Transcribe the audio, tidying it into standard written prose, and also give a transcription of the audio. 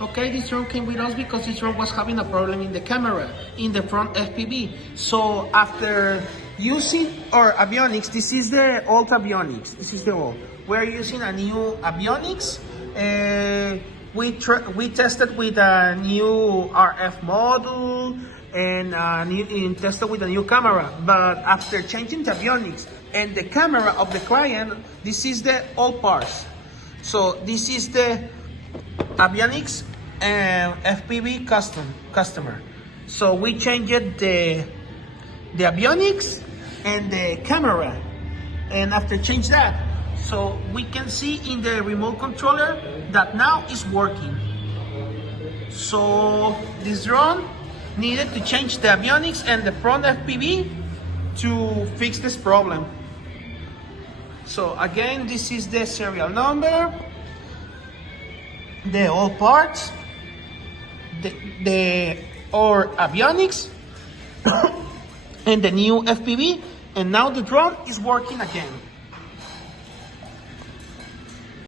Okay, this drone came with us because this drone was having a problem in the camera, in the front FPV. So after using our avionics, this is the old avionics. This is the old. We're using a new avionics. We tested with a new RF module and tested with a new camera. But after changing the avionics and the camera of the client, this is the old parts. So this is the avionics and FPV customer. So we changed the avionics and the camera, and after change that, so we can see in the remote controller that now is working. So this drone needed to change the avionics and the front FPV to fix this problem. So again, this is the serial number, the old parts, our avionics, and the new FPV, and now the drone is working again.